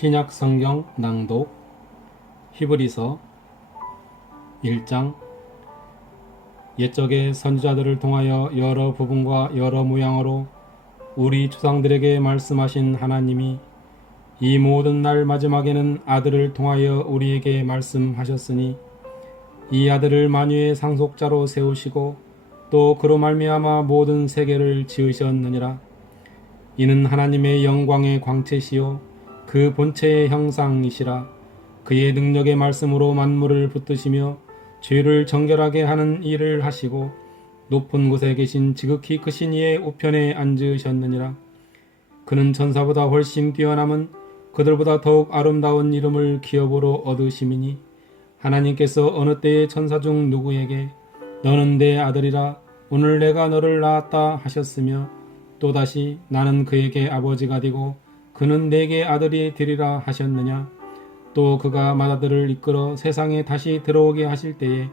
신약 성경 낭독 히브리서 1장. 옛적의 선지자들을 통하여 여러 부분과 여러 모양으로 우리 조상들에게 말씀하신 하나님이 이 모든 날 마지막에는 아들을 통하여 우리에게 말씀하셨으니, 이 아들을 만유의 상속자로 세우시고 또 그로 말미암아 모든 세계를 지으셨느니라. 이는 하나님의 영광의 광채시요 그 본체의 형상이시라. 그의 능력의 말씀으로 만물을 붙드시며 죄를 정결하게 하는 일을 하시고 높은 곳에 계신 지극히 크신 이의 우편에 앉으셨느니라. 그는 천사보다 훨씬 뛰어남은 그들보다 더욱 아름다운 이름을 기업으로 얻으심이니, 하나님께서 어느 때에 천사 중 누구에게 너는 내 아들이라 오늘 내가 너를 낳았다 하셨으며, 또다시 나는 그에게 아버지가 되고 그는 내게 아들이 되리라 하셨느냐. 또 그가 맏아들을 이끌어 세상에 다시 들어오게 하실 때에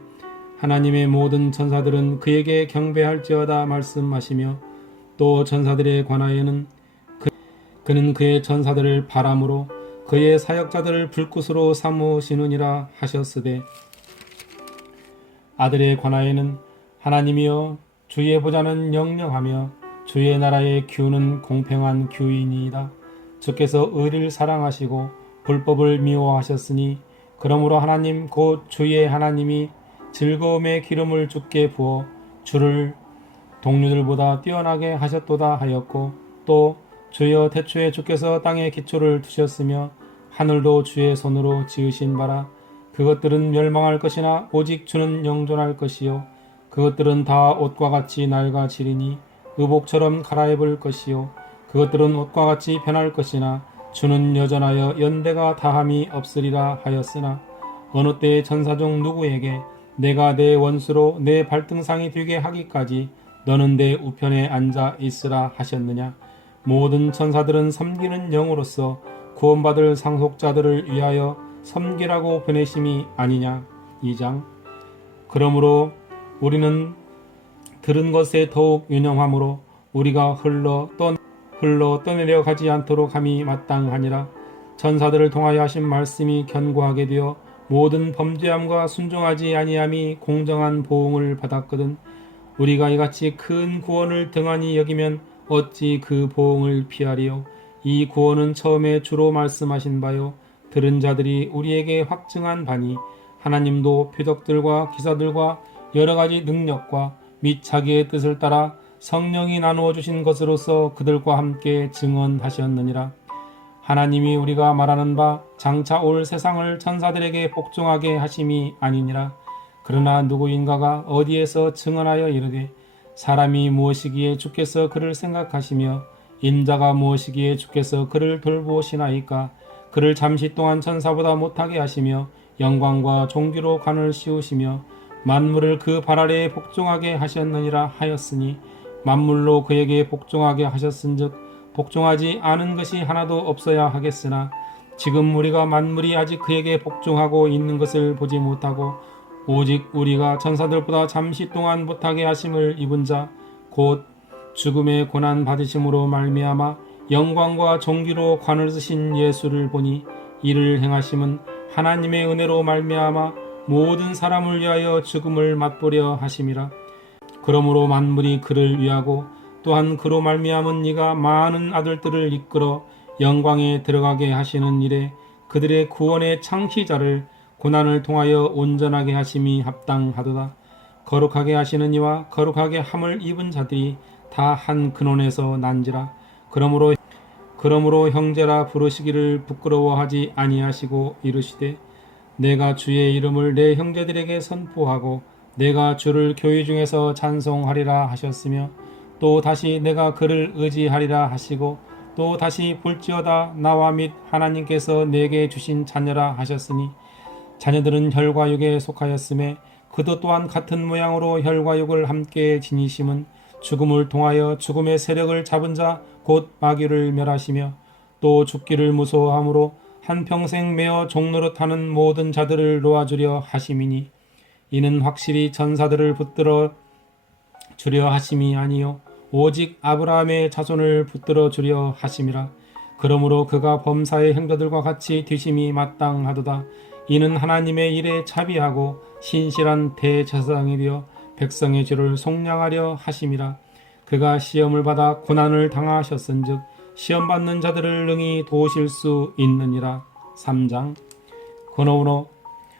하나님의 모든 천사들은 그에게 경배할지어다 말씀하시며, 또 천사들에 관하여는 그는 그의 천사들을 바람으로 그의 사역자들을 불꽃으로 삼으시느니라 하셨으되, 아들에 관하여는 하나님이여 주의 보좌는 영영하며 주의 나라의 규는 공평한 규이니이다. 주께서 의를 사랑하시고 불법을 미워하셨으니, 그러므로 하나님 곧 주의 하나님이 즐거움의 기름을 주께 부어 주를 동료들보다 뛰어나게 하셨도다 하였고, 또 주여 태초에 주께서 땅에 기초를 두셨으며 하늘도 주의 손으로 지으신 바라. 그것들은 멸망할 것이나 오직 주는 영존할 것이요 그것들은 다 옷과 같이 낡아지리니 의복처럼 갈아입을 것이요 그것들은 옷과 같이 변할 것이나 주는 여전하여 연대가 다함이 없으리라 하였으나, 어느 때에 천사 중 누구에게 내가 내 원수로 내 발등상이 되게 하기까지 너는 내 우편에 앉아 있으라 하셨느냐. 모든 천사들은 섬기는 영으로서 구원받을 상속자들을 위하여 섬기라고 보내심이 아니냐. 2장. 그러므로 우리는 들은 것에 더욱 유념함으로 우리가 흘러 떠내려 가지 않도록 함이 마땅하니라. 천사들을 통하여 하신 말씀이 견고하게 되어 모든 범죄함과 순종하지 아니함이 공정한 보응을 받았거든. 우리가 이같이 큰 구원을 등한히 여기면 어찌 그 보응을 피하리요. 이 구원은 처음에 주로 말씀하신 바요 들은 자들이 우리에게 확증한 바니, 하나님도 표적들과 기사들과 여러가지 능력과 및 자기의 뜻을 따라 성령이 나누어 주신 것으로서 그들과 함께 증언하셨느니라. 하나님이 우리가 말하는 바 장차 올 세상을 천사들에게 복종하게 하심이 아니니라. 그러나 누구인가가 어디에서 증언하여 이르되 사람이 무엇이기에 주께서 그를 생각하시며 인자가 무엇이기에 주께서 그를 돌보시나이까. 그를 잠시 동안 천사보다 못하게 하시며 영광과 존귀로 관을 씌우시며 만물을 그 발 아래에 복종하게 하셨느니라 하였으니, 만물로 그에게 복종하게 하셨은즉 복종하지 않은 것이 하나도 없어야 하겠으나, 지금 우리가 만물이 아직 그에게 복종하고 있는 것을 보지 못하고 오직 우리가 천사들보다 잠시 동안 못하게 하심을 입은 자 곧 죽음의 고난 받으심으로 말미암아 영광과 존귀로 관을 쓰신 예수를 보니, 이를 행하심은 하나님의 은혜로 말미암아 모든 사람을 위하여 죽음을 맛보려 하심이라. 그러므로 만물이 그를 위하고 또한 그로 말미암은 이가 많은 아들들을 이끌어 영광에 들어가게 하시는 일에 그들의 구원의 창시자를 고난을 통하여 온전하게 하심이 합당하도다. 거룩하게 하시는 이와 거룩하게 함을 입은 자들이 다 한 근원에서 난지라. 그러므로 형제라 부르시기를 부끄러워하지 아니하시고 이르시되, 내가 주의 이름을 내 형제들에게 선포하고 내가 주를 교회 중에서 찬송하리라 하셨으며, 또 다시 내가 그를 의지하리라 하시고, 또 다시 볼지어다 나와 및 하나님께서 내게 주신 자녀라 하셨으니, 자녀들은 혈과 육에 속하였음에 그도 또한 같은 모양으로 혈과 육을 함께 지니심은 죽음을 통하여 죽음의 세력을 잡은 자 곧 마귀를 멸하시며, 또 죽기를 무서워함으로 한평생 매어 종노릇하는 모든 자들을 놓아주려 하심이니, 이는 확실히 천사들을 붙들어 주려 하심이 아니요 오직 아브라함의 자손을 붙들어 주려 하심이라. 그러므로 그가 범사의 형제들과 같이 뒤심이 마땅하도다. 이는 하나님의 일에 자비하고 신실한 대제사장이 되어 백성의 죄를 속량하려 하심이라. 그가 시험을 받아 고난을 당하셨은즉 시험받는 자들을 능히 도우실 수 있느니라. 3장. 그러므로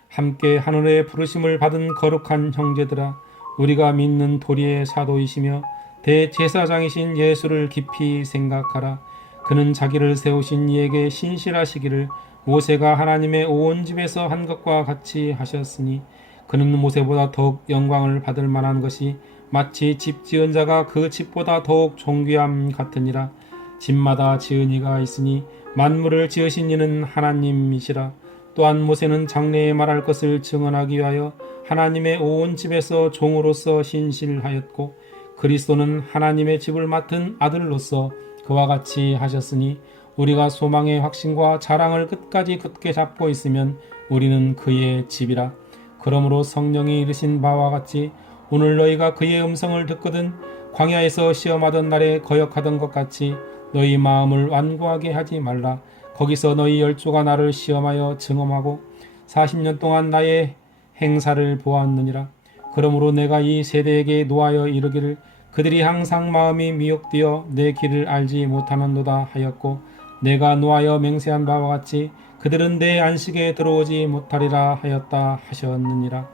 함께 하늘의 부르심을 받은 거룩한 형제들아, 우리가 믿는 도리의 사도이시며 대제사장이신 예수를 깊이 생각하라. 그는 자기를 세우신 이에게 신실하시기를 모세가 하나님의 온 집에서 한 것과 같이 하셨으니, 그는 모세보다 더욱 영광을 받을 만한 것이 마치 집 지은 자가 그 집보다 더욱 존귀함 같으니라. 집마다 지은 이가 있으니 만물을 지으신 이는 하나님이시라. 또한 모세는 장래에 말할 것을 증언하기 위하여 하나님의 온 집에서 종으로서 신실하였고, 그리스도는 하나님의 집을 맡은 아들로서 그와 같이 하셨으니, 우리가 소망의 확신과 자랑을 끝까지 굳게 잡고 있으면 우리는 그의 집이라. 그러므로 성령이 이르신 바와 같이 오늘 너희가 그의 음성을 듣거든 광야에서 시험하던 날에 거역하던 것 같이 너희 마음을 완고하게 하지 말라. 거기서 너희 열조가 나를 시험하여 증험하고 40년 동안 나의 행사를 보았느니라. 그러므로 내가 이 세대에게 노하여 이르기를 그들이 항상 마음이 미혹되어 내 길을 알지 못하는도다 하였고, 내가 노하여 맹세한 바와 같이 그들은 내 안식에 들어오지 못하리라 하였다 하셨느니라.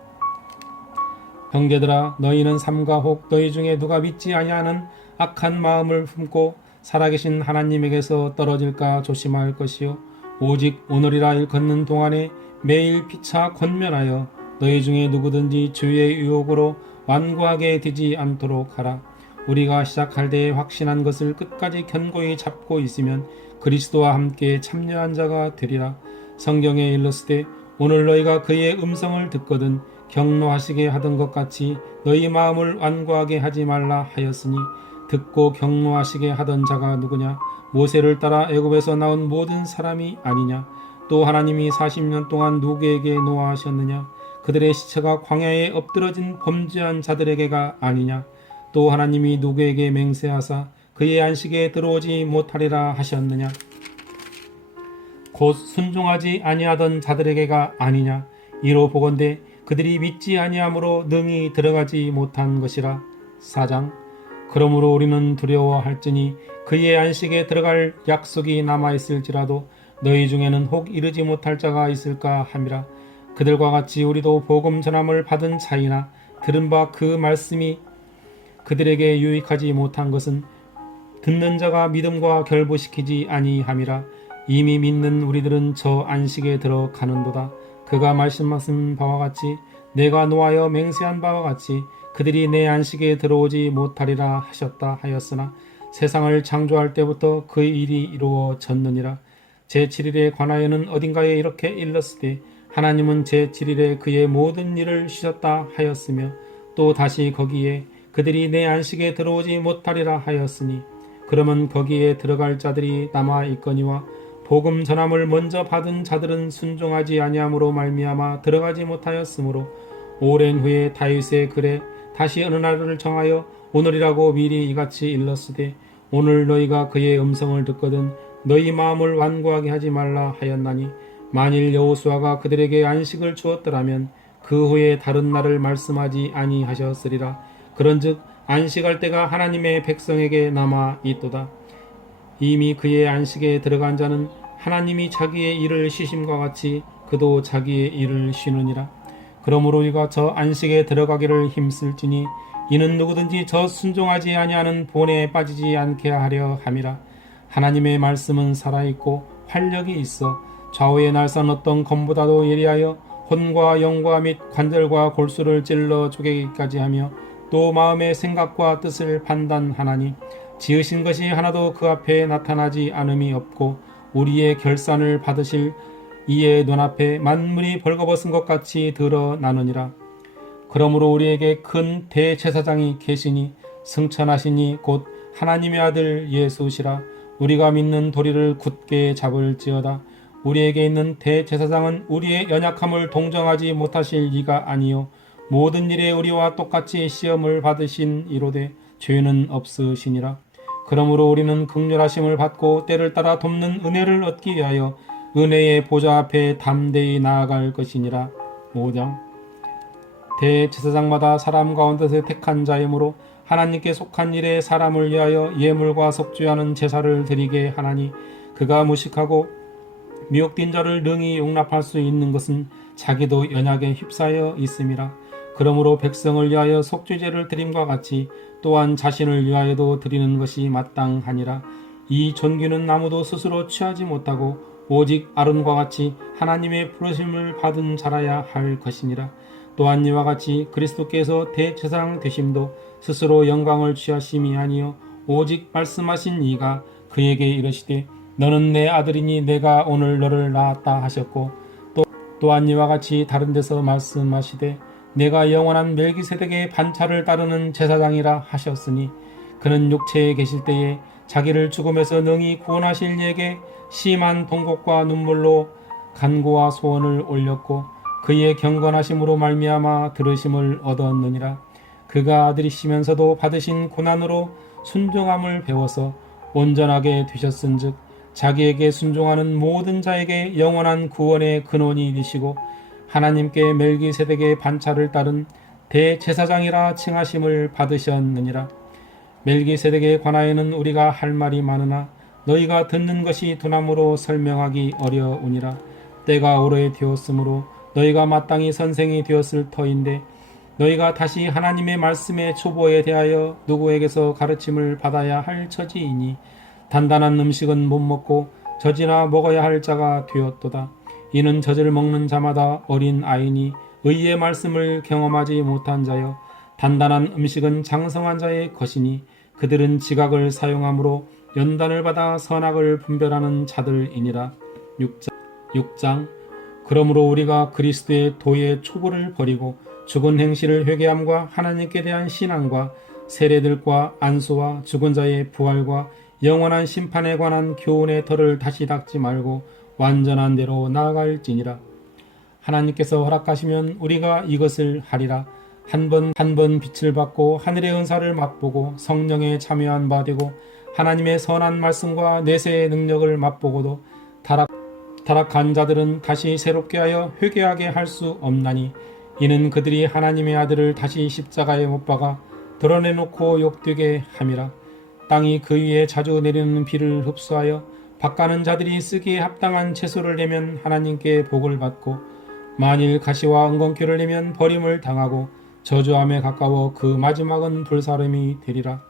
형제들아, 너희는 삼가 혹 너희 중에 누가 믿지 아니하는 악한 마음을 품고 살아계신 하나님에게서 떨어질까 조심할 것이요, 오직 오늘이라 일컫는 동안에 매일 피차 권면하여 너희 중에 누구든지 주의 유혹으로 완고하게 되지 않도록 하라. 우리가 시작할 때에 확신한 것을 끝까지 견고히 잡고 있으면 그리스도와 함께 참여한 자가 되리라. 성경에 일렀으되 오늘 너희가 그의 음성을 듣거든 경노하시게 하던 것 같이 너희 마음을 완고하게 하지 말라 하였으니, 듣고 경노하시게 하던 자가 누구냐? 모세를 따라 애굽에서 나온 모든 사람이 아니냐? 또 하나님이 40년 동안 누구에게 노하셨느냐? 그들의 시체가 광야에 엎드러진 범죄한 자들에게가 아니냐? 또 하나님이 누구에게 맹세하사 그의 안식에 들어오지 못하리라 하셨느냐? 곧 순종하지 아니하던 자들에게가 아니냐? 이로 보건대 그들이 믿지 아니함으로 능히 들어가지 못한 것이라. 4장. 그러므로 우리는 두려워할지니 그의 안식에 들어갈 약속이 남아있을지라도 너희 중에는 혹 이르지 못할 자가 있을까 함이라. 그들과 같이 우리도 복음 전함을 받은 자이나 들은 바 그 말씀이 그들에게 유익하지 못한 것은 듣는 자가 믿음과 결부시키지 아니함이라. 이미 믿는 우리들은 저 안식에 들어가는도다. 그가 말씀하신 바와 같이 내가 노하여 맹세한 바와 같이 그들이 내 안식에 들어오지 못하리라 하셨다 하였으나, 세상을 창조할 때부터 그 일이 이루어졌느니라. 제7일에 관하여는 어딘가에 이렇게 일렀으되 하나님은 제7일에 그의 모든 일을 쉬셨다 하였으며, 또 다시 거기에 그들이 내 안식에 들어오지 못하리라 하였으니, 그러면 거기에 들어갈 자들이 남아 있거니와 복음 전함을 먼저 받은 자들은 순종하지 아니함으로 말미암아 들어가지 못하였으므로, 오랜 후에 다윗의 글에 다시 어느 날을 정하여 오늘이라고 미리 이같이 일렀으되 오늘 너희가 그의 음성을 듣거든 너희 마음을 완고하게 하지 말라 하였나니, 만일 여호수아가 그들에게 안식을 주었더라면 그 후에 다른 날을 말씀하지 아니하셨으리라. 그런즉 안식할 때가 하나님의 백성에게 남아 있도다. 이미 그의 안식에 들어간 자는 하나님이 자기의 일을 쉬심과 같이 그도 자기의 일을 쉬느니라. 그러므로 우리가 저 안식에 들어가기를 힘쓸지니 이는 누구든지 저 순종하지 아니하는 본에 빠지지 않게 하려 함이라. 하나님의 말씀은 살아있고 활력이 있어 좌우의 날선 어떤 검보다도 예리하여 혼과 영과 및 관절과 골수를 찔러 쪼개기까지 하며 또 마음의 생각과 뜻을 판단하나니, 지으신 것이 하나도 그 앞에 나타나지 않음이 없고 우리의 결산을 받으실 이의 눈앞에 만물이 벌거벗은 것 같이 드러나느니라. 그러므로 우리에게 큰 대제사장이 계시니 승천하시니 곧 하나님의 아들 예수시라. 우리가 믿는 도리를 굳게 잡을지어다. 우리에게 있는 대제사장은 우리의 연약함을 동정하지 못하실 이가 아니요 모든 일에 우리와 똑같이 시험을 받으신 이로되 죄는 없으시니라. 그러므로 우리는 긍휼하심을 받고 때를 따라 돕는 은혜를 얻기 위하여 은혜의 보좌 앞에 담대히 나아갈 것이니라. 5장. 대제사장마다 사람 가운데서 택한 자이므로 하나님께 속한 일에 사람을 위하여 예물과 속죄하는 제사를 드리게 하나니, 그가 무식하고 미혹된 자를 능히 용납할 수 있는 것은 자기도 연약에 휩싸여 있음이라. 그러므로 백성을 위하여 속죄제를 드림과 같이 또한 자신을 위하여도 드리는 것이 마땅하니라. 이 존귀는 아무도 스스로 취하지 못하고 오직 아론과 같이 하나님의 부르심을 받은 자라야 할 것이니라. 또한 이와 같이 그리스도께서 대제사장 되심도 스스로 영광을 취하심이 아니요 오직 말씀하신 이가 그에게 이르시되 너는 내 아들이니 내가 오늘 너를 낳았다 하셨고, 또한 이와 같이 다른 데서 말씀하시되 내가 영원한 멜기세덱의 반차를 따르는 제사장이라 하셨으니, 그는 육체에 계실 때에 자기를 죽음에서 능히 구원하실 이에게 심한 통곡과 눈물로 간구와 소원을 올렸고 그의 경건하심으로 말미암아 들으심을 얻었느니라. 그가 아들이시면서도 받으신 고난으로 순종함을 배워서 온전하게 되셨은즉 자기에게 순종하는 모든 자에게 영원한 구원의 근원이 되시고 하나님께 멜기세덱의 반차를 따른 대제사장이라 칭하심을 받으셨느니라. 멜기세덱에 관하여는 우리가 할 말이 많으나 너희가 듣는 것이 두나무로 설명하기 어려우니라. 때가 오래 되었으므로 너희가 마땅히 선생이 되었을 터인데, 너희가 다시 하나님의 말씀의 초보에 대하여 누구에게서 가르침을 받아야 할 처지이니, 단단한 음식은 못 먹고 젖이나 먹어야 할 자가 되었도다. 이는 젖을 먹는 자마다 어린 아이니 의의 말씀을 경험하지 못한 자여, 단단한 음식은 장성한 자의 것이니 그들은 지각을 사용함으로 연단을 받아 선악을 분별하는 자들이니라. 6장. 그러므로 우리가 그리스도의 도의 초보를 버리고 죽은 행실을 회개함과 하나님께 대한 신앙과 세례들과 안수와 죽은 자의 부활과 영원한 심판에 관한 교훈의 털을 다시 닦지 말고 완전한 대로 나아갈지니라. 하나님께서 허락하시면 우리가 이것을 하리라. 한 번 빛을 받고 하늘의 은사를 맛보고 성령에 참여한 바 되고 하나님의 선한 말씀과 내세의 능력을 맛보고도 타락한 자들은 다시 새롭게 하여 회개하게 할 수 없나니, 이는 그들이 하나님의 아들을 다시 십자가에 못 박아 드러내놓고 욕되게 함이라. 땅이 그 위에 자주 내리는 비를 흡수하여 밭가는 자들이 쓰기에 합당한 채소를 내면 하나님께 복을 받고, 만일 가시와 은건ky를 내면 버림을 당하고 저주함에 가까워 그 마지막은 불사름이 되리라.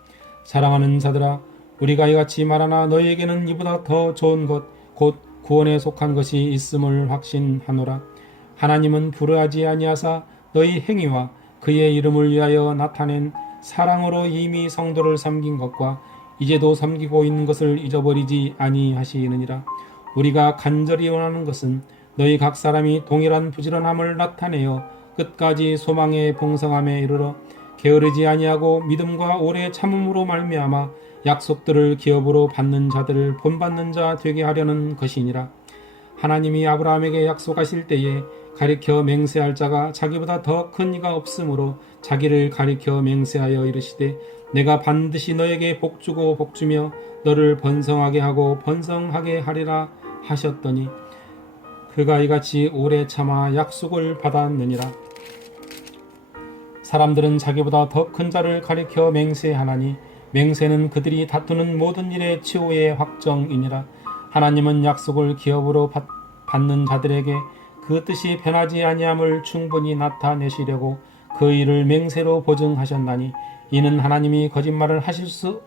사랑하는 자들아, 우리가 이같이 말하나 너희에게는 이보다 더 좋은 것 곧 구원에 속한 것이 있음을 확신하노라. 하나님은 불의하지 아니하사 너희 행위와 그의 이름을 위하여 나타낸 사랑으로 이미 성도를 섬긴 것과 이제도 섬기고 있는 것을 잊어버리지 아니하시느니라. 우리가 간절히 원하는 것은 너희 각 사람이 동일한 부지런함을 나타내어 끝까지 소망의 풍성함에 이르러 게으르지 아니하고 믿음과 오래 참음으로 말미암아 약속들을 기업으로 받는 자들을 본받는 자 되게 하려는 것이니라. 하나님이 아브라함에게 약속하실 때에 가리켜 맹세할 자가 자기보다 더 큰 이가 없으므로 자기를 가리켜 맹세하여 이르시되 내가 반드시 너에게 복주고 복주며 너를 번성하게 하고 번성하게 하리라 하셨더니, 그가 이같이 오래 참아 약속을 받았느니라. 사람들은 자기보다 더 큰 자를 가리켜 맹세하나니 맹세는 그들이 다투는 모든 일의 최후의 확정이니라. 하나님은 약속을 기업으로 받는 자들에게 그 뜻이 변하지 아니함을 충분히 나타내시려고 그 일을 맹세로 보증하셨나니, 이는 하나님이 거짓말을 하실 수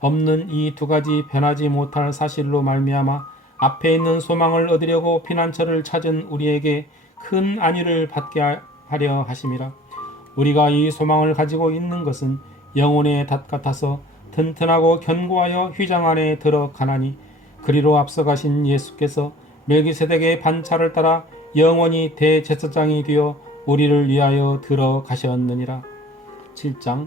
없는 이 두 가지 변하지 못할 사실로 말미암아 앞에 있는 소망을 얻으려고 피난처를 찾은 우리에게 큰 안위를 받게 하려 하심이라. 우리가 이 소망을 가지고 있는 것은 영혼의 닷 같아서 튼튼하고 견고하여 휘장 안에 들어가나니, 그리로 앞서가신 예수께서 멜기세덱의 반차를 따라 영원히 대제사장이 되어 우리를 위하여 들어가셨느니라. 7장.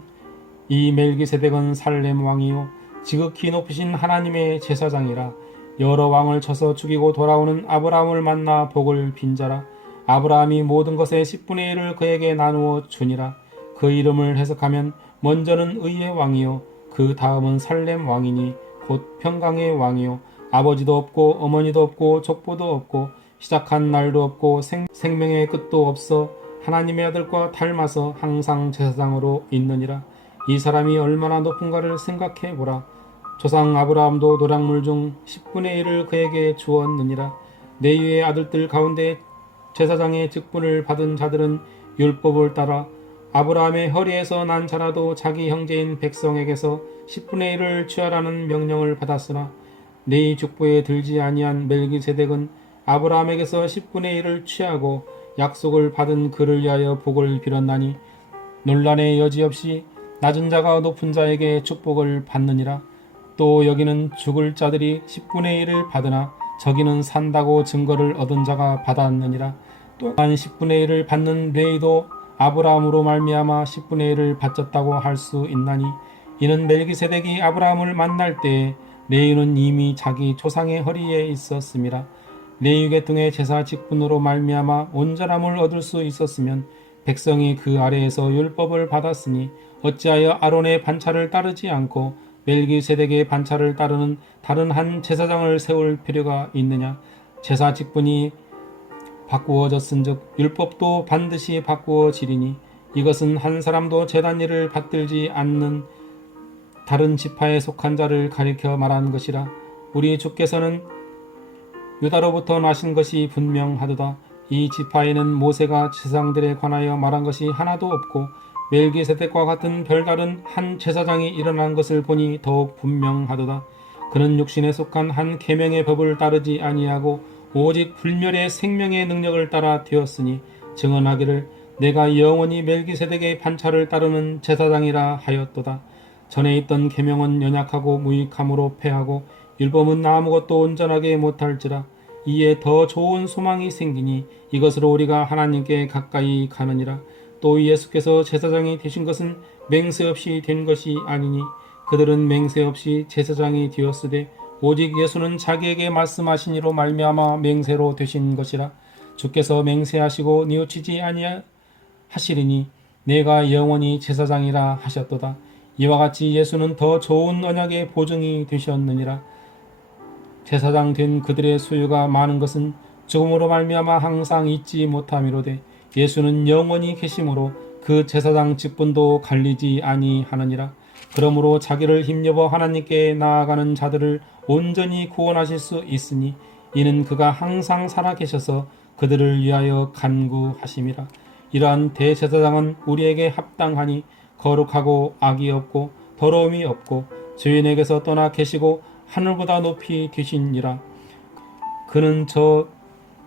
이 멜기세덱은 살렘 왕이요 지극히 높으신 하나님의 제사장이라. 여러 왕을 쳐서 죽이고 돌아오는 아브라함을 만나 복을 빈자라. 아브라함이 모든 것의 10분의 1을 그에게 나누어 주니라. 그 이름을 해석하면 먼저는 의의 왕이요 그 다음은 살렘 왕이니 곧 평강의 왕이요 아버지도 없고 어머니도 없고 족보도 없고 시작한 날도 없고 생명의 끝도 없어 하나님의 아들과 닮아서 항상 제사장으로 있느니라. 이 사람이 얼마나 높은가를 생각해 보라. 조상 아브라함도 노량물 중 10분의 1을 그에게 주었느니라. 레위의 아들들 가운데 제사장의 직분을 받은 자들은 율법을 따라 아브라함의 허리에서 난 자라도 자기 형제인 백성에게서 10분의 1을 취하라는 명령을 받았으나 레위 족보에 들지 아니한 멜기세덱은 아브라함에게서 10분의 1을 취하고 약속을 받은 그를 위하여 복을 빌었나니 논란의 여지 없이 낮은 자가 높은 자에게 축복을 받느니라. 또 여기는 죽을 자들이 10분의 1을 받으나 저기는 산다고 증거를 얻은 자가 받았느니라. 또한 10분의 1을 받는 레위도 아브라함으로 말미암아 10분의 1을 바쳤다고 할 수 있나니 이는 멜기세덱이 아브라함을 만날 때에 레위는 이미 자기 조상의 허리에 있었음이라. 레위 계통의 제사 직분으로 말미암아 온전함을 얻을 수 있었으면 백성이 그 아래에서 율법을 받았으니 어찌하여 아론의 반차를 따르지 않고 멜기세덱의 반차를 따르는 다른 한 제사장을 세울 필요가 있느냐. 제사 직분이 바꾸어졌은즉 율법도 반드시 바꾸어지리니 이것은 한 사람도 제단 일을 받들지 않는 다른 지파에 속한 자를 가리켜 말한 것이라. 우리 주께서는 유다로부터 나신 것이 분명하도다. 이 지파에는 모세가 제사장들에 관하여 말한 것이 하나도 없고 멜기세덱과 같은 별다른 한 제사장이 일어난 것을 보니 더욱 분명하도다. 그는 육신에 속한 한 계명의 법을 따르지 아니하고 오직 불멸의 생명의 능력을 따라 되었으니 증언하기를 내가 영원히 멜기세덱의 반차를 따르는 제사장이라 하였도다. 전에 있던 계명은 연약하고 무익함으로 패하고 율법은 아무것도 온전하게 못할지라. 이에 더 좋은 소망이 생기니 이것으로 우리가 하나님께 가까이 가느니라. 또 예수께서 제사장이 되신 것은 맹세 없이 된 것이 아니니 그들은 맹세 없이 제사장이 되었으되 오직 예수는 자기에게 말씀하신 이로 말미암아 맹세로 되신 것이라. 주께서 맹세하시고 뉘우치지 아니하시리니 내가 영원히 제사장이라 하셨도다. 이와 같이 예수는 더 좋은 언약의 보증이 되셨느니라. 제사장 된 그들의 소유가 많은 것은 죽음으로 말미암아 항상 잊지 못함이로되 예수는 영원히 계심으로 그 제사장 직분도 갈리지 아니하느니라. 그러므로 자기를 힘입어 하나님께 나아가는 자들을 온전히 구원하실 수 있으니 이는 그가 항상 살아계셔서 그들을 위하여 간구하심이라. 이러한 대제사장은 우리에게 합당하니 거룩하고 악이 없고 더러움이 없고 주인에게서 떠나 계시고 하늘보다 높이 계시니라. 그는 저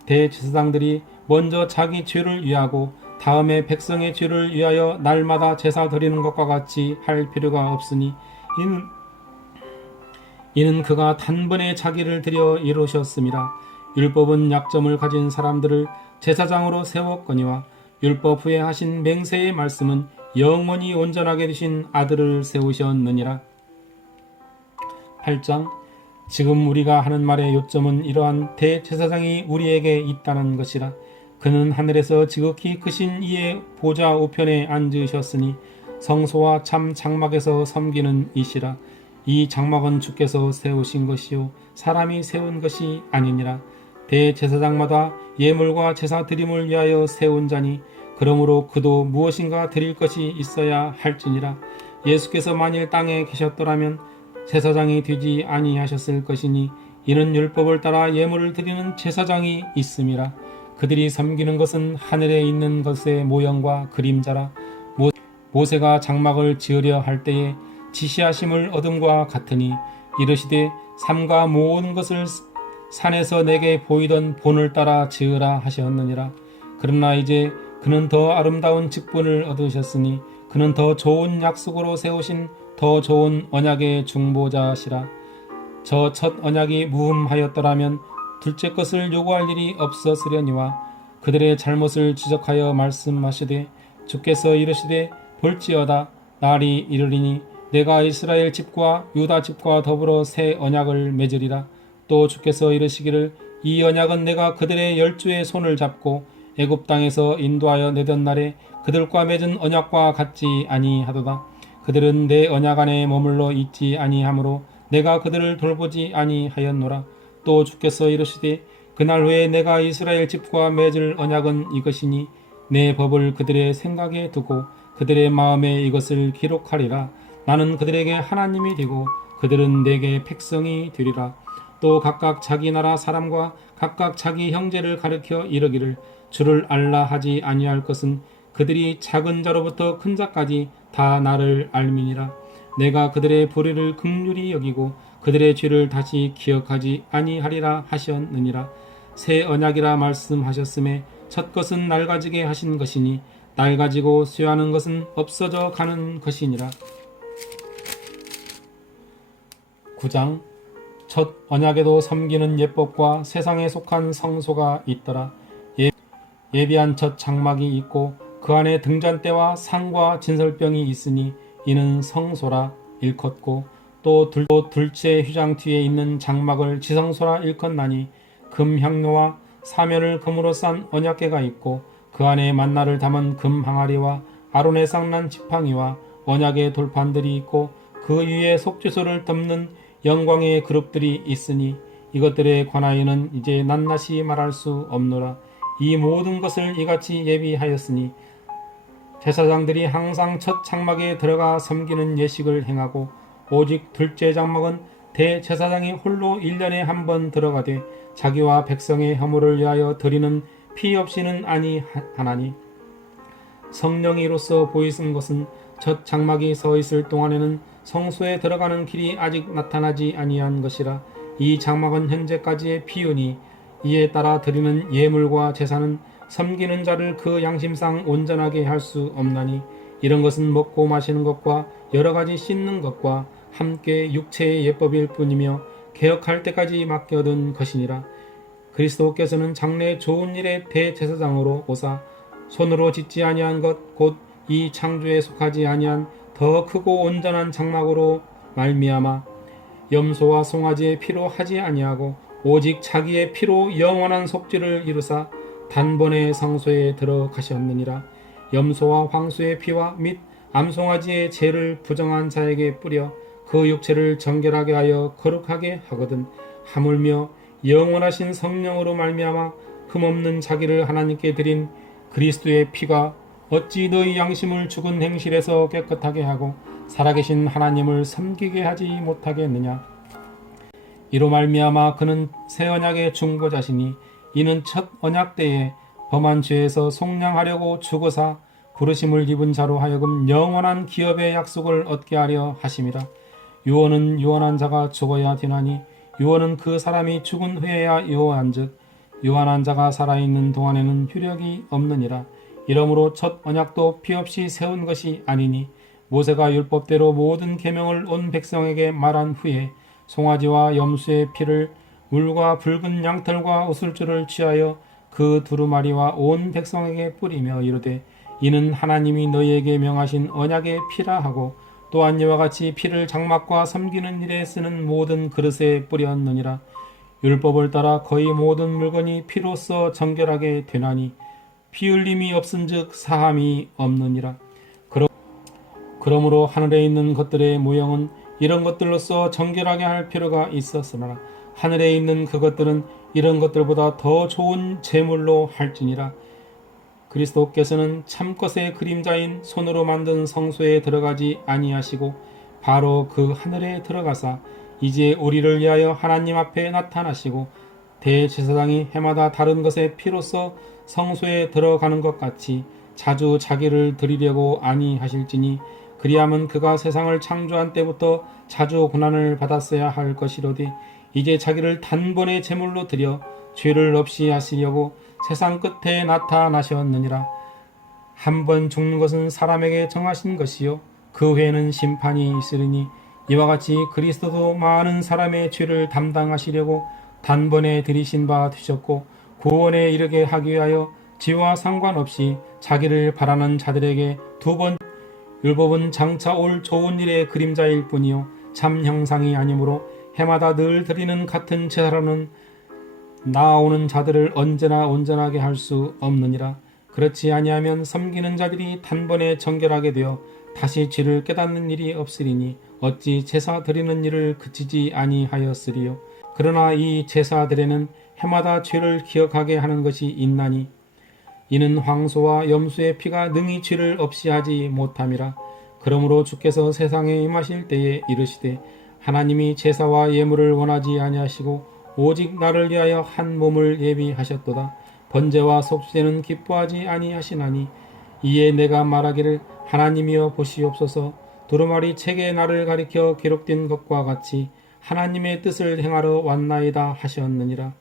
대제사장들이 먼저 자기 죄를 위하고 다음에 백성의 죄를 위하여 날마다 제사 드리는 것과 같이 할 필요가 없으니 이는 그가 단번에 자기를 드려 이루셨음이라. 율법은 약점을 가진 사람들을 제사장으로 세웠거니와 율법 후에 하신 맹세의 말씀은 영원히 온전하게 되신 아들을 세우셨느니라. 8장. 지금 우리가 하는 말의 요점은 이러한 대제사장이 우리에게 있다는 것이라. 그는 하늘에서 지극히 크신 이의 보좌 우편에 앉으셨으니 성소와 참 장막에서 섬기는 이시라. 이 장막은 주께서 세우신 것이요 사람이 세운 것이 아니니라. 대제사장마다 예물과 제사 드림을 위하여 세운 자니 그러므로 그도 무엇인가 드릴 것이 있어야 할지니라. 예수께서 만일 땅에 계셨더라면 제사장이 되지 아니하셨을 것이니 이는 율법을 따라 예물을 드리는 제사장이 있음이라. 그들이 섬기는 것은 하늘에 있는 것의 모형과 그림자라. 모세가 장막을 지으려 할 때에 지시하심을 얻음과 같으니 이르시되 삼가 모든 것을 산에서 내게 보이던 본을 따라 지으라 하셨느니라. 그러나 이제 그는 더 아름다운 직분을 얻으셨으니 그는 더 좋은 약속으로 세우신 더 좋은 언약의 중보자시라. 저 첫 언약이 무흠하였더라면 둘째 것을 요구할 일이 없었으려니와 그들의 잘못을 지적하여 말씀하시되 주께서 이르시되 볼지어다 날이 이르리니 내가 이스라엘 집과 유다 집과 더불어 새 언약을 맺으리라. 또 주께서 이르시기를 이 언약은 내가 그들의 열조의 손을 잡고 애굽 땅에서 인도하여 내던 날에 그들과 맺은 언약과 같지 아니하도다. 그들은 내 언약 안에 머물러 있지 아니하므로 내가 그들을 돌보지 아니하였노라. 또 주께서 이르시되 그날 후에 내가 이스라엘 집과 맺을 언약은 이것이니 내 법을 그들의 생각에 두고 그들의 마음에 이것을 기록하리라. 나는 그들에게 하나님이 되고 그들은 내게 백성이 되리라. 또 각각 자기 나라 사람과 각각 자기 형제를 가르쳐 이르기를 주를 알라 하지 아니할 것은 그들이 작은 자로부터 큰 자까지 다 나를 알미니라. 내가 그들의 불의를 긍휼히 여기고 그들의 죄를 다시 기억하지 아니하리라 하셨느니라. 새 언약이라 말씀하셨음에 첫 것은 낡아지게 하신 것이니 낡아지고 쇠하는 것은 없어져 가는 것이니라. 9장 첫 언약에도 섬기는 예법과 세상에 속한 성소가 있더라. 예비한 첫 장막이 있고 그 안에 등잔대와 상과 진설병이 있으니 이는 성소라 일컫고 또 둘째 휘장 뒤에 있는 장막을 지성소라 일컫나니 금향로와 사면을 금으로 싼 언약궤가 있고 그 안에 만나를 담은 금 항아리와 아론의 쌍난 지팡이와 언약의 돌판들이 있고 그 위에 속죄소를 덮는 영광의 그룹들이 있으니 이것들에 관하여는 이제 낱낱이 말할 수 없노라. 이 모든 것을 이같이 예비하였으니 제사장들이 항상 첫 장막에 들어가 섬기는 예식을 행하고 오직 둘째 장막은 대제사장이 홀로 1년에 한 번 들어가되 자기와 백성의 허물을 위하여 드리는 피 없이는 아니하나니 성령이 이로써 보이신 것은 첫 장막이 서 있을 동안에는 성소에 들어가는 길이 아직 나타나지 아니한 것이라. 이 장막은 현재까지의 피우니 이에 따라 드리는 예물과 제사는 섬기는 자를 그 양심상 온전하게 할 수 없나니 이런 것은 먹고 마시는 것과 여러 가지 씻는 것과 함께 육체의 예법일 뿐이며 개혁할 때까지 맡겨둔 것이니라. 그리스도께서는 장래 좋은 일의 대제사장으로 오사 손으로 짓지 아니한 것 곧 이 창조에 속하지 아니한 더 크고 온전한 장막으로 말미암아 염소와 송아지의 피로 하지 아니하고 오직 자기의 피로 영원한 속죄를 이루사 단번에 성소에 들어가셨느니라. 염소와 황소의 피와 및 암송아지의 죄를 부정한 자에게 뿌려 그 육체를 정결하게 하여 거룩하게 하거든 하물며 영원하신 성령으로 말미암아 흠없는 자기를 하나님께 드린 그리스도의 피가 어찌 너희 양심을 죽은 행실에서 깨끗하게 하고 살아계신 하나님을 섬기게 하지 못하겠느냐. 이로 말미암아 그는 새 언약의 중보자시니 이는 첫 언약 때에 범한 죄에서 속량하려고 죽어사 부르심을 입은 자로 하여금 영원한 기업의 약속을 얻게 하려 하심이라. 유언은 유언한 자가 죽어야 되나니 유언은 그 사람이 죽은 후에야 유언한즉 유언한 자가 살아있는 동안에는 효력이 없느니라. 이러므로 첫 언약도 피 없이 세운 것이 아니니 모세가 율법대로 모든 계명을 온 백성에게 말한 후에 송아지와 염소의 피를 물과 붉은 양털과 우슬줄을 취하여 그 두루마리와 온 백성에게 뿌리며 이르되 이는 하나님이 너희에게 명하신 언약의 피라 하고 또한 이와 같이 피를 장막과 섬기는 일에 쓰는 모든 그릇에 뿌렸느니라. 율법을 따라 거의 모든 물건이 피로써 정결하게 되나니 피 흘림이 없은즉 사함이 없느니라. 그러므로 하늘에 있는 것들의 모형은 이런 것들로서 정결하게 할 필요가 있었으나 하늘에 있는 그것들은 이런 것들보다 더 좋은 제물로 할지니라. 그리스도께서는 참것의 그림자인 손으로 만든 성소에 들어가지 아니하시고 바로 그 하늘에 들어가사 이제 우리를 위하여 하나님 앞에 나타나시고 대제사장이 해마다 다른 것의 피로써 성소에 들어가는 것 같이 자주 자기를 드리려고 아니하실지니 그리하면 그가 세상을 창조한 때부터 자주 고난을 받았어야 할 것이로되 이제 자기를 단번에 제물로 드려 죄를 없이 하시려고 세상 끝에 나타나셨느니라. 한 번 죽는 것은 사람에게 정하신 것이요 그 후에는 심판이 있으리니 이와 같이 그리스도도 많은 사람의 죄를 담당하시려고 단번에 들이신 바 되셨고 구원에 이르게 하기 위하여 지와 상관없이 자기를 바라는 자들에게 두 번 율법은 장차 올 좋은 일의 그림자일 뿐이요 참 형상이 아니므로 해마다 늘 드리는 같은 제사로는 나아오는 자들을 언제나 온전하게 할 수 없느니라. 그렇지 아니하면 섬기는 자들이 단번에 정결하게 되어 다시 죄를 깨닫는 일이 없으리니 어찌 제사 드리는 일을 그치지 아니하였으리요. 그러나 이 제사들에는 해마다 죄를 기억하게 하는 것이 있나니 이는 황소와 염소의 피가 능히 죄를 없이 하지 못함이라. 그러므로 주께서 세상에 임하실 때에 이르시되 하나님이 제사와 예물을 원하지 아니하시고 오직 나를 위하여 한 몸을 예비하셨도다. 번제와 속죄는 기뻐하지 아니하시나니 이에 내가 말하기를 하나님이여 보시옵소서. 두루마리 책에 나를 가리켜 기록된 것과 같이 하나님의 뜻을 행하러 왔나이다 하셨느니라.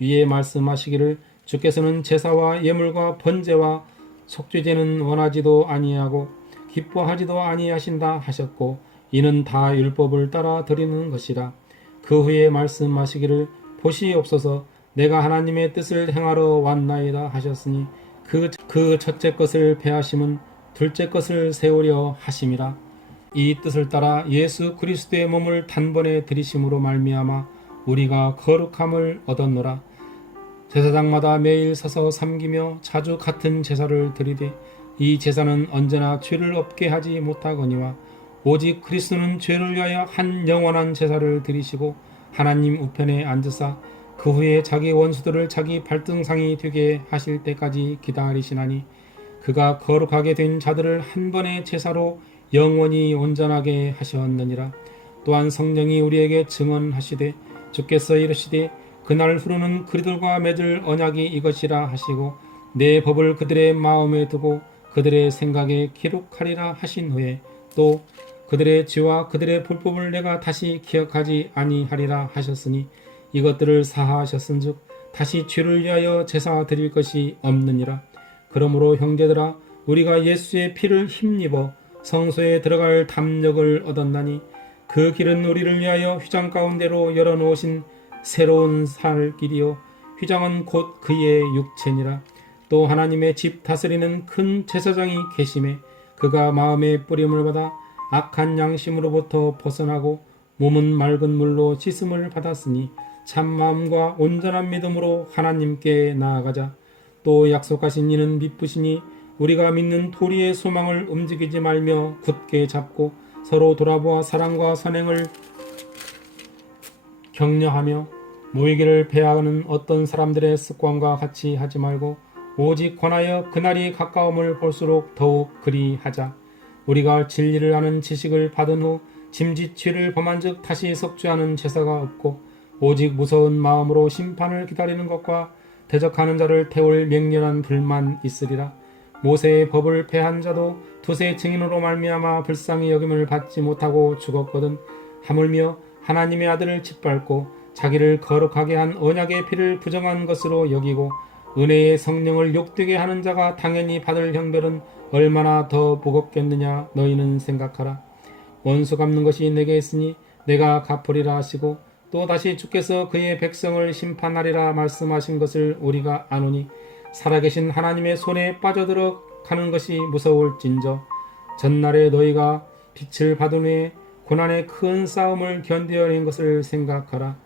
위에 말씀하시기를 주께서는 제사와 예물과 번제와 속죄제는 원하지도 아니하고 기뻐하지도 아니하신다 하셨고 이는 다 율법을 따라 드리는 것이라. 그 후에 말씀하시기를 보시옵소서. 내가 하나님의 뜻을 행하러 왔나이다 하셨으니 그 첫째 것을 패하심은 둘째 것을 세우려 하심이라. 이 뜻을 따라 예수 그리스도의 몸을 단번에 들이심으로 말미암아 우리가 거룩함을 얻었노라. 제사장마다 매일 서서 섬기며 자주 같은 제사를 드리되 이 제사는 언제나 죄를 없게 하지 못하거니와 오직 그리스도는 죄를 위하여 한 영원한 제사를 드리시고 하나님 우편에 앉으사 그 후에 자기 원수들을 자기 발등상이 되게 하실 때까지 기다리시나니 그가 거룩하게 된 자들을 한 번의 제사로 영원히 온전하게 하셨느니라. 또한 성령이 우리에게 증언하시되 주께서 이르시되 그날 후로는 그들과 맺을 언약이 이것이라 하시고 내 법을 그들의 마음에 두고 그들의 생각에 기록하리라 하신 후에 또 그들의 죄와 그들의 불법을 내가 다시 기억하지 아니하리라 하셨으니 이것들을 사하셨은즉 다시 죄를 위하여 제사 드릴 것이 없느니라. 그러므로 형제들아 우리가 예수의 피를 힘입어 성소에 들어갈 담력을 얻었나니 그 길은 우리를 위하여 휘장 가운데로 열어놓으신 새로운 살 길이요 휘장은 곧 그의 육체니라. 또 하나님의 집 다스리는 큰 제사장이 계심에 그가 마음의 뿌림을 받아 악한 양심으로부터 벗어나고 몸은 맑은 물로 씻음을 받았으니 참마음과 온전한 믿음으로 하나님께 나아가자. 또 약속하신 이는 미쁘시니 우리가 믿는 도리의 소망을 움직이지 말며 굳게 잡고 서로 돌아보아 사랑과 선행을 격려하며 모이기를 배하는 어떤 사람들의 습관과 같이 하지 말고 오직 권하여 그날이 가까움을 볼수록 더욱 그리하자. 우리가 진리를 아는 지식을 받은 후 짐짓 죄를 범한즉 다시 속죄하는 제사가 없고 오직 무서운 마음으로 심판을 기다리는 것과 대적하는 자를 태울 맹렬한 불만 있으리라. 모세의 법을 패한 자도 두세 증인으로 말미암아 불쌍히 여김을 받지 못하고 죽었거든. 하물며 하나님의 아들을 짓밟고 자기를 거룩하게 한 언약의 피를 부정한 것으로 여기고 은혜의 성령을 욕되게 하는 자가 당연히 받을 형벌은 얼마나 더 무겁겠느냐 너희는 생각하라. 원수 갚는 것이 내게 있으니 내가 갚으리라 하시고 또 다시 주께서 그의 백성을 심판하리라 말씀하신 것을 우리가 아노니 살아계신 하나님의 손에 빠져들어 가는 것이 무서울진저 전날에 너희가 빛을 받은 후에 고난의 큰 싸움을 견디어낸 것을 생각하라.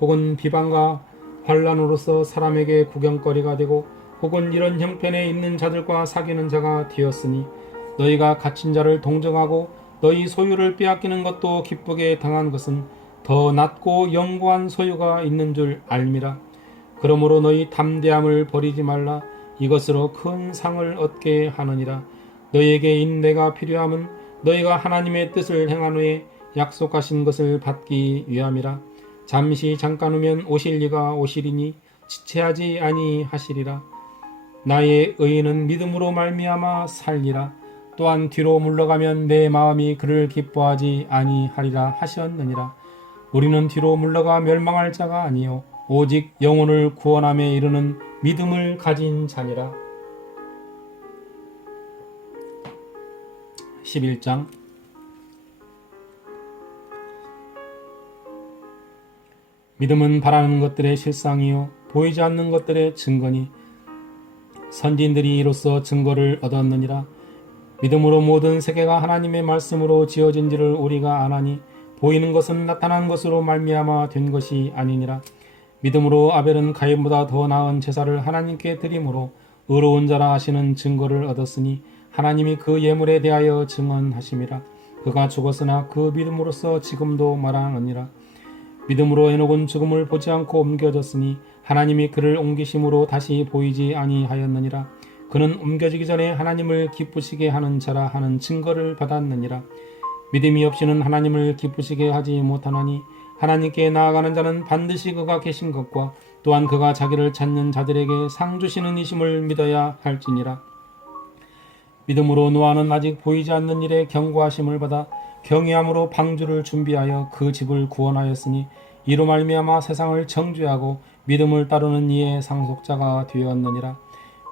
혹은 비방과 환란으로서 사람에게 구경거리가 되고 혹은 이런 형편에 있는 자들과 사귀는 자가 되었으니 너희가 갇힌 자를 동정하고 너희 소유를 빼앗기는 것도 기쁘게 당한 것은 더 낮고 영고한 소유가 있는 줄 알미라. 그러므로 너희 담대함을 버리지 말라. 이것으로 큰 상을 얻게 하느니라. 너희에게 인내가 필요함은 너희가 하나님의 뜻을 행한 후에 약속하신 것을 받기 위함이라. 잠시 잠깐 후면 오실 이가 오시리니 지체하지 아니하시리라. 나의 의인은 믿음으로 말미암아 살리라. 또한 뒤로 물러가면 내 마음이 그를 기뻐하지 아니하리라 하셨느니라. 우리는 뒤로 물러가 멸망할 자가 아니요 오직 영혼을 구원함에 이르는 믿음을 가진 자니라. 11장 믿음은 바라는 것들의 실상이요 보이지 않는 것들의 증거니 선진들이 이로써 증거를 얻었느니라. 믿음으로 모든 세계가 하나님의 말씀으로 지어진지를 우리가 아나니 보이는 것은 나타난 것으로 말미암아 된 것이 아니니라. 믿음으로 아벨은 가인보다 더 나은 제사를 하나님께 드림으로 의로운 자라 하시는 증거를 얻었으니 하나님이 그 예물에 대하여 증언하심이라. 그가 죽었으나 그 믿음으로써 지금도 말하느니라. 믿음으로 에녹은 죽음을 보지 않고 옮겨졌으니 하나님이 그를 옮기심으로 다시 보이지 아니하였느니라. 그는 옮겨지기 전에 하나님을 기쁘시게 하는 자라 하는 증거를 받았느니라. 믿음이 없이는 하나님을 기쁘시게 하지 못하나니 하나님께 나아가는 자는 반드시 그가 계신 것과 또한 그가 자기를 찾는 자들에게 상 주시는 이심을 믿어야 할지니라. 믿음으로 노아는 아직 보이지 않는 일에 경고하심을 받아 경외함으로 방주를 준비하여 그 집을 구원하였으니 이로 말미암아 세상을 정죄하고 믿음을 따르는 이의 상속자가 되었느니라.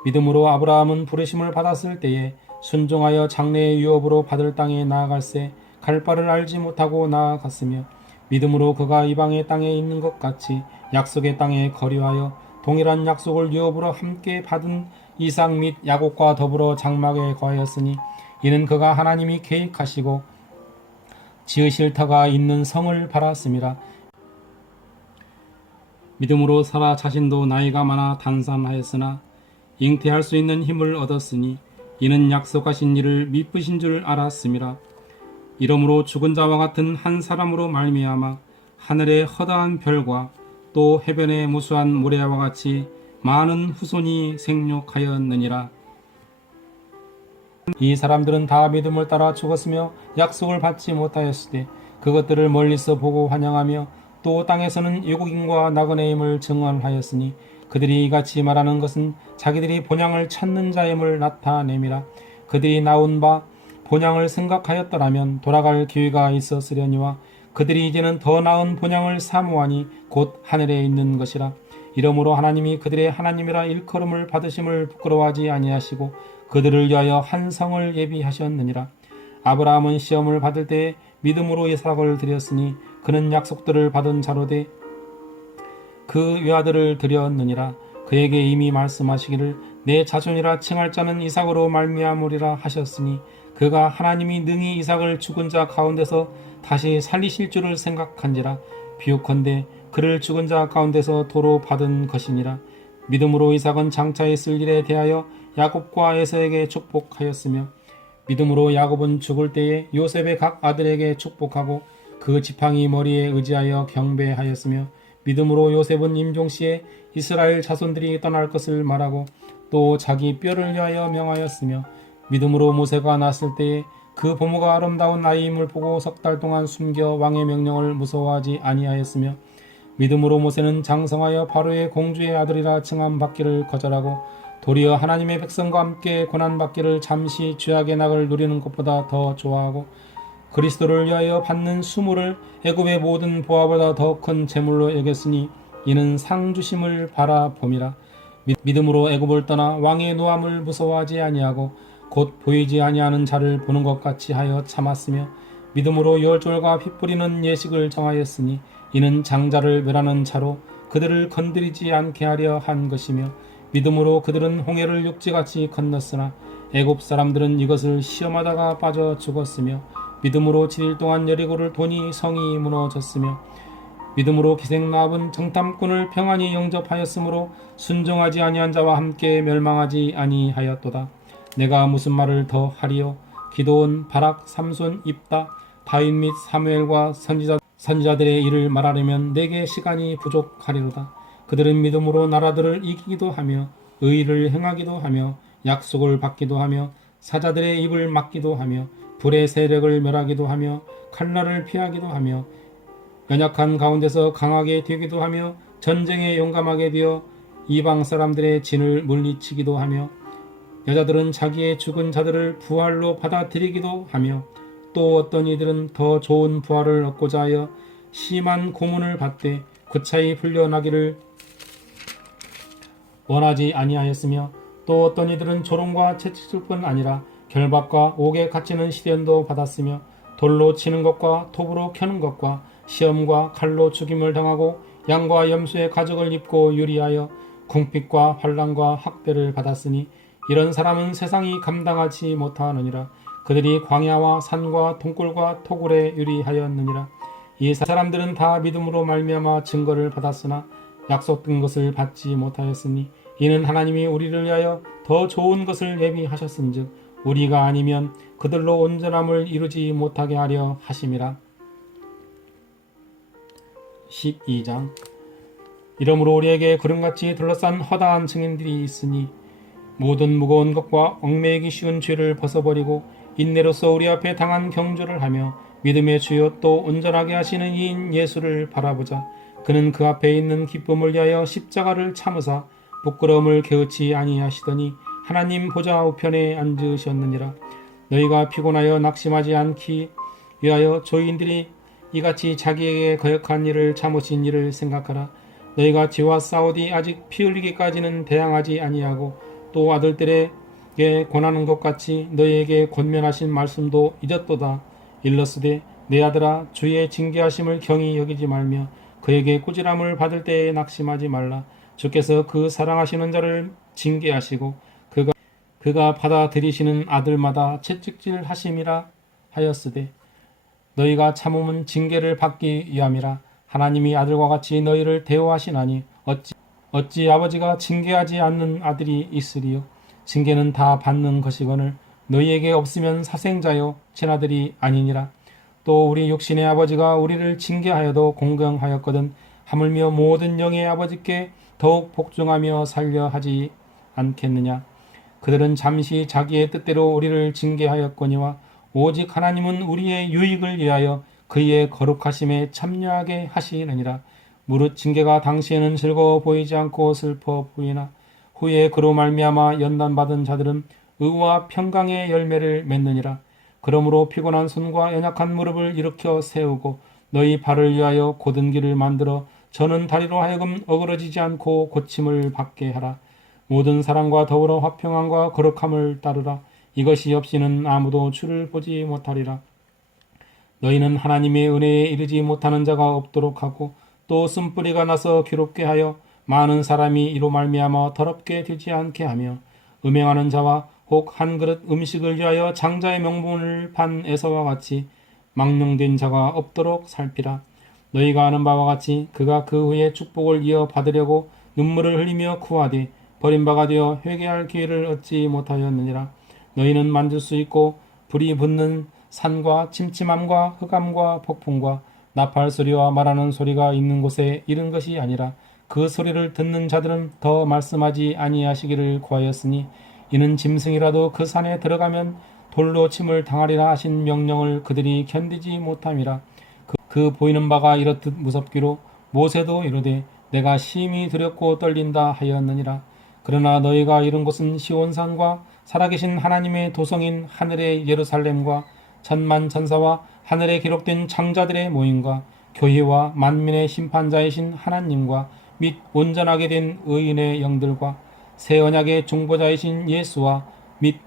믿음으로 아브라함은 부르심을 받았을 때에 순종하여 장래의 유업으로 받을 땅에 나아갈새 갈 바를 알지 못하고 나아갔으며 믿음으로 그가 이방의 땅에 있는 것 같이 약속의 땅에 거류하여 동일한 약속을 유업으로 함께 받은 이삭 및 야곱과 더불어 장막에 거하였으니 이는 그가 하나님이 계획하시고 지으실 터가 있는 성을 바랐음이라. 믿음으로 사라 자신도 나이가 많아 단산하였으나 잉태할 수 있는 힘을 얻었으니 이는 약속하신 일을 미쁘신 줄 알았음이라. 이러므로 죽은 자와 같은 한 사람으로 말미암아 하늘의 허다한 별과 또 해변의 무수한 모래와 같이 많은 후손이 생육하였느니라. 이 사람들은 다 믿음을 따라 죽었으며 약속을 받지 못하였으되 그것들을 멀리서 보고 환영하며 또 땅에서는 외국인과 나그네임을 증언하였으니 그들이 이같이 말하는 것은 자기들이 본향을 찾는 자임을 나타냄이라. 그들이 나온 바 본향을 생각하였더라면 돌아갈 기회가 있었으려니와 그들이 이제는 더 나은 본향을 사모하니 곧 하늘에 있는 것이라. 이러므로 하나님이 그들의 하나님이라 일컬음을 받으심을 부끄러워하지 아니하시고 그들을 위하여 한 성을 예비하셨느니라. 아브라함은 시험을 받을 때에 믿음으로 이삭을 드렸으니 그는 약속들을 받은 자로되 그 외아들을 드렸느니라. 그에게 이미 말씀하시기를 내 자손이라 칭할 자는 이삭으로 말미암으리라 하셨으니 그가 하나님이 능히 이삭을 죽은 자 가운데서 다시 살리실 줄을 생각한지라. 비유컨대 그를 죽은 자 가운데서 도로 받은 것이니라. 믿음으로 이삭은 장차 있을 일에 대하여 야곱과 에서에게 축복하였으며 믿음으로 야곱은 죽을 때에 요셉의 각 아들에게 축복하고 그 지팡이 머리에 의지하여 경배하였으며 믿음으로 요셉은 임종시에 이스라엘 자손들이 떠날 것을 말하고 또 자기 뼈를 위하여 명하였으며 믿음으로 모세가 났을 때에 그 부모가 아름다운 아이임을 보고 석 달 동안 숨겨 왕의 명령을 무서워하지 아니하였으며 믿음으로 모세는 장성하여 바로의 공주의 아들이라 칭함받기를 거절하고 도리어 하나님의 백성과 함께 고난받기를 잠시 죄악의 낙을 누리는 것보다 더 좋아하고 그리스도를 위하여 받는 수모를 애굽의 모든 보화보다 더 큰 재물로 여겼으니 이는 상 주심을 바라봄이라. 믿음으로 애굽을 떠나 왕의 노함을 무서워하지 아니하고 곧 보이지 아니하는 자를 보는 것 같이 하여 참았으며 믿음으로 열졸과 피 뿌리는 예식을 정하였으니 이는 장자를 멸하는 자로 그들을 건드리지 않게 하려 한 것이며 믿음으로 그들은 홍해를 육지같이 건넜으나 애굽 사람들은 이것을 시험하다가 빠져 죽었으며 믿음으로 7일 동안 여리고를 도니 성이 무너졌으며 믿음으로 기생라합은 정탐꾼을 평안히 영접하였으므로 순종하지 아니한 자와 함께 멸망하지 아니하였도다. 내가 무슨 말을 더 하리요? 기드온, 바락, 삼손, 입다, 다윗 및 사무엘과 선지자들의 일을 말하려면 내게 시간이 부족하리로다. 그들은 믿음으로 나라들을 이기기도 하며 의를 행하기도 하며 약속을 받기도 하며 사자들의 입을 막기도 하며 불의 세력을 멸하기도 하며 칼날을 피하기도 하며 연약한 가운데서 강하게 되기도 하며 전쟁에 용감하게 되어 이방 사람들의 진을 물리치기도 하며 여자들은 자기의 죽은 자들을 부활로 받아들이기도 하며 또 어떤 이들은 더 좋은 부활을 얻고자 하여 심한 고문을 받되 구차히 풀려나기를 원하지 아니하였으며 또 어떤 이들은 조롱과 채찍질 뿐 아니라 결박과 옥에 갇히는 시련도 받았으며 돌로 치는 것과 톱으로 켜는 것과 시험과 칼로 죽임을 당하고 양과 염소의 가죽을 입고 유리하여 궁핍과 환난과 학대를 받았으니 이런 사람은 세상이 감당하지 못하느니라. 그들이 광야와 산과 동굴과 토굴에 유리하였느니라. 이 사람들은 다 믿음으로 말미암아 증거를 받았으나 약속된 것을 받지 못하였으니 이는 하나님이 우리를 위하여 더 좋은 것을 예비하셨은즉 우리가 아니면 그들로 온전함을 이루지 못하게 하려 하심이라. 12장. 이러므로 우리에게 구름같이 둘러싼 허다한 증인들이 있으니 모든 무거운 것과 얽매이기 쉬운 죄를 벗어버리고 인내로서 우리 앞에 당한 경주를 하며 믿음의 주요 또 온전하게 하시는 이인 예수를 바라보자. 그는 그 앞에 있는 기쁨을 위하여 십자가를 참으사 부끄러움을 게으치 아니하시더니 하나님 보좌 우편에 앉으셨느니라. 너희가 피곤하여 낙심하지 않기 위하여 조인들이 이같이 자기에게 거역한 일을 참으신 일을 생각하라. 너희가 죄와 싸우디 아직 피 흘리기까지는 대항하지 아니하고 또 아들들에게 권하는 것 같이 너희에게 권면하신 말씀도 잊었도다. 일러스되 내 아들아 주의 징계하심을 경히 여기지 말며 그에게 꾸지람을 받을 때에 낙심하지 말라. 주께서 그 사랑하시는 자를 징계하시고 그가 받아들이시는 아들마다 채찍질 하심이라 하였으되 너희가 참음은 징계를 받기 위함이라. 하나님이 아들과 같이 너희를 대우하시나니 어찌 아버지가 징계하지 않는 아들이 있으리요. 징계는 다 받는 것이거늘 너희에게 없으면 사생자요 친아들이 아니니라. 또 우리 육신의 아버지가 우리를 징계하여도 공경하였거든 하물며 모든 영의 아버지께 더욱 복종하며 살려 하지 않겠느냐. 그들은 잠시 자기의 뜻대로 우리를 징계하였거니와 오직 하나님은 우리의 유익을 위하여 그의 거룩하심에 참여하게 하시느니라. 무릇 징계가 당시에는 즐거워 보이지 않고 슬퍼 보이나 후에 그로 말미암아 연단받은 자들은 의와 평강의 열매를 맺느니라. 그러므로 피곤한 손과 연약한 무릎을 일으켜 세우고 너희 발을 위하여 곧은 길을 만들어 저는 다리로 하여금 어그러지지 않고 고침을 받게 하라. 모든 사랑과 더불어 화평함과 거룩함을 따르라. 이것이 없이는 아무도 주를 보지 못하리라. 너희는 하나님의 은혜에 이르지 못하는 자가 없도록 하고 또 쓴뿌리가 나서 괴롭게 하여 많은 사람이 이로 말미암아 더럽게 되지 않게 하며 음행하는 자와 혹 한 그릇 음식을 위하여 장자의 명분을 판 에서와 같이 망령된 자가 없도록 살피라. 너희가 아는 바와 같이 그가 그 후에 축복을 이어 받으려고 눈물을 흘리며 구하되 버림바가 되어 회개할 기회를 얻지 못하였느니라. 너희는 만질 수 있고 불이 붙는 산과 침침함과 흑암과 폭풍과 나팔 소리와 말하는 소리가 있는 곳에 이른 것이 아니라 그 소리를 듣는 자들은 더 말씀하지 아니하시기를 구하였으니 이는 짐승이라도 그 산에 들어가면 돌로 침을 당하리라 하신 명령을 그들이 견디지 못함이라. 그 보이는 바가 이렇듯 무섭기로 모세도 이르되 내가 심히 두렵고 떨린다 하였느니라. 그러나 너희가 이룬 곳은 시온산과 살아계신 하나님의 도성인 하늘의 예루살렘과 천만 천사와 하늘에 기록된 장자들의 모임과 교회와 만민의 심판자이신 하나님과 및 온전하게 된 의인의 영들과 새 언약의 중보자이신 예수와 및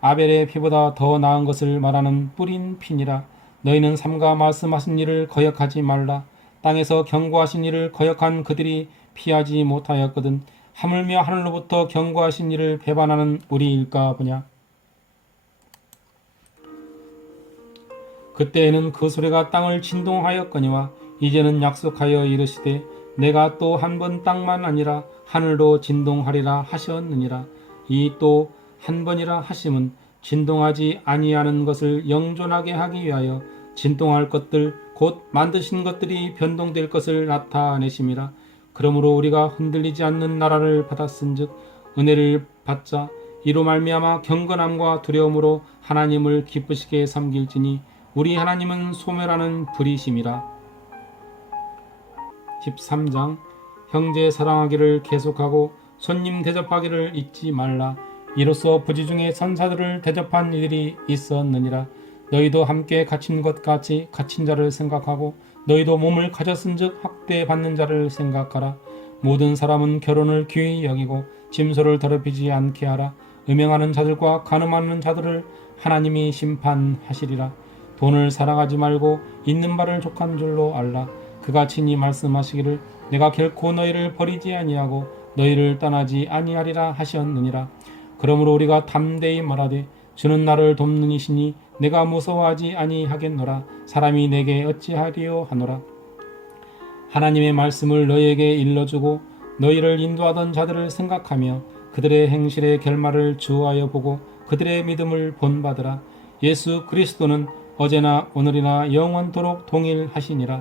아벨의 피보다 더 나은 것을 말하는 뿌린 피니라. 너희는 삼가 말씀하신 일을 거역하지 말라. 땅에서 경고하신 일을 거역한 그들이 피하지 못하였거든 하물며 하늘로부터 경고하신 일을 배반하는 우리일까 보냐. 그때에는 그 소리가 땅을 진동하였거니와 이제는 약속하여 이르시되 내가 또 한 번 땅만 아니라 하늘도 진동하리라 하셨느니라. 이 또 한 번이라 하심은 진동하지 아니하는 것을 영존하게 하기 위하여 진동할 것들 곧 만드신 것들이 변동될 것을 나타내심이라. 그러므로 우리가 흔들리지 않는 나라를 받았은즉 은혜를 받자. 이로 말미암아 경건함과 두려움으로 하나님을 기쁘시게 섬길지니 우리 하나님은 소멸하는 불이심이라. 13장. 형제 사랑하기를 계속하고 손님 대접하기를 잊지 말라. 이로써 부지 중에 선사들을 대접한 이들이 있었느니라. 너희도 함께 갇힌 것 같이 갇힌 자를 생각하고 너희도 몸을 가졌은즉 학대받는 자를 생각하라. 모든 사람은 결혼을 귀히 여기고 짐소를 더럽히지 않게 하라. 음행하는 자들과 간음하는 자들을 하나님이 심판하시리라. 돈을 사랑하지 말고 있는 바를 족한 줄로 알라. 그가 친히 말씀하시기를 내가 결코 너희를 버리지 아니하고 너희를 떠나지 아니하리라 하셨느니라. 그러므로 우리가 담대히 말하되 주는 나를 돕는 이시니 내가 무서워하지 아니하겠노라. 사람이 내게 어찌하리요 하노라. 하나님의 말씀을 너희에게 일러주고 너희를 인도하던 자들을 생각하며 그들의 행실의 결말을 주하여 보고 그들의 믿음을 본받으라. 예수 그리스도는 어제나 오늘이나 영원토록 동일하시니라.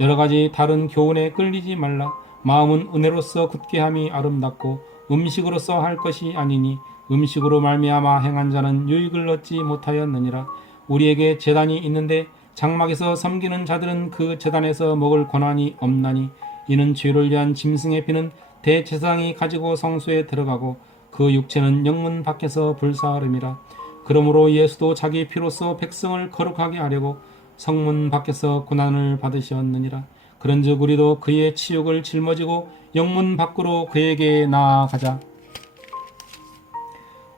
여러가지 다른 교훈에 끌리지 말라. 마음은 은혜로서 굳게 함이 아름답고 음식으로서 할 것이 아니니 음식으로 말미암아 행한 자는 유익을 얻지 못하였느니라. 우리에게 제단이 있는데 장막에서 섬기는 자들은 그 제단에서 먹을 권한이 없나니 이는 죄를 위한 짐승의 피는 대제사장이 가지고 성소에 들어가고 그 육체는 영문 밖에서 불사름이라. 그러므로 예수도 자기 피로써 백성을 거룩하게 하려고 성문 밖에서 고난을 받으셨느니라. 그런즉 우리도 그의 치욕을 짊어지고 영문 밖으로 그에게 나아가자.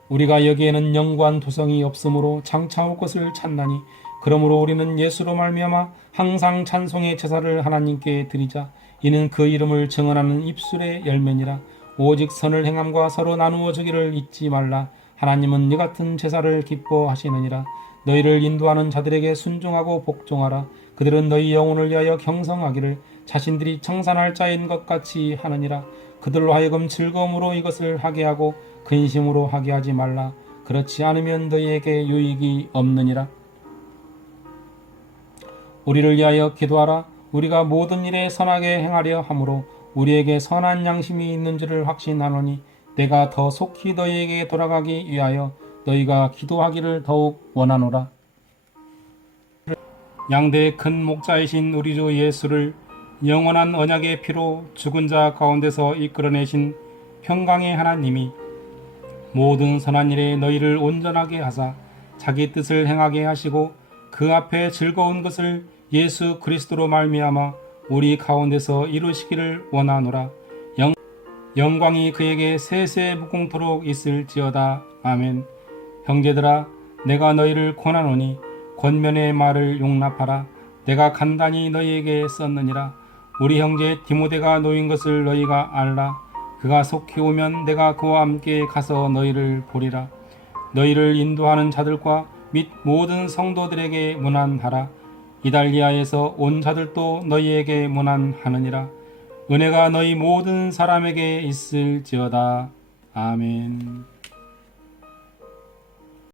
우리가 여기에는 영구한 도성이 없으므로 장차 올 것을 찾나니 그러므로 우리는 예수로 말미암아 항상 찬송의 제사를 하나님께 드리자. 이는 그 이름을 증언하는 입술의 열매니라. 오직 선을 행함과 서로 나누어 주기를 잊지 말라. 하나님은 이 같은 제사를 기뻐하시느니라. 너희를 인도하는 자들에게 순종하고 복종하라. 그들은 너희 영혼을 위하여 경성하기를 자신들이 청산할 자인 것 같이 하느니라. 그들로 하여금 즐거움으로 이것을 하게 하고 근심으로 하게 하지 말라. 그렇지 않으면 너희에게 유익이 없느니라. 우리를 위하여 기도하라. 우리가 모든 일에 선하게 행하려 함으로 우리에게 선한 양심이 있는 줄을 확신하노니 내가 더 속히 너희에게 돌아가기 위하여 너희가 기도하기를 더욱 원하노라. 양대의 큰 목자이신 우리 주 예수를 영원한 언약의 피로 죽은 자 가운데서 이끌어내신 평강의 하나님이 모든 선한 일에 너희를 온전하게 하사 자기 뜻을 행하게 하시고 그 앞에 즐거운 것을 예수 그리스도로 말미암아 우리 가운데서 이루시기를 원하노라. 영광이 그에게 세세 무궁토록 있을지어다. 아멘. 형제들아, 내가 너희를 권하노니 권면의 말을 용납하라. 내가 간단히 너희에게 썼느니라. 우리 형제 디모데가 놓인 것을 너희가 알라. 그가 속히 오면 내가 그와 함께 가서 너희를 보리라. 너희를 인도하는 자들과 및 모든 성도들에게 문안하라. 이달리아에서 온 자들도 너희에게 문안하느니라. 은혜가 너희 모든 사람에게 있을지어다. 아멘.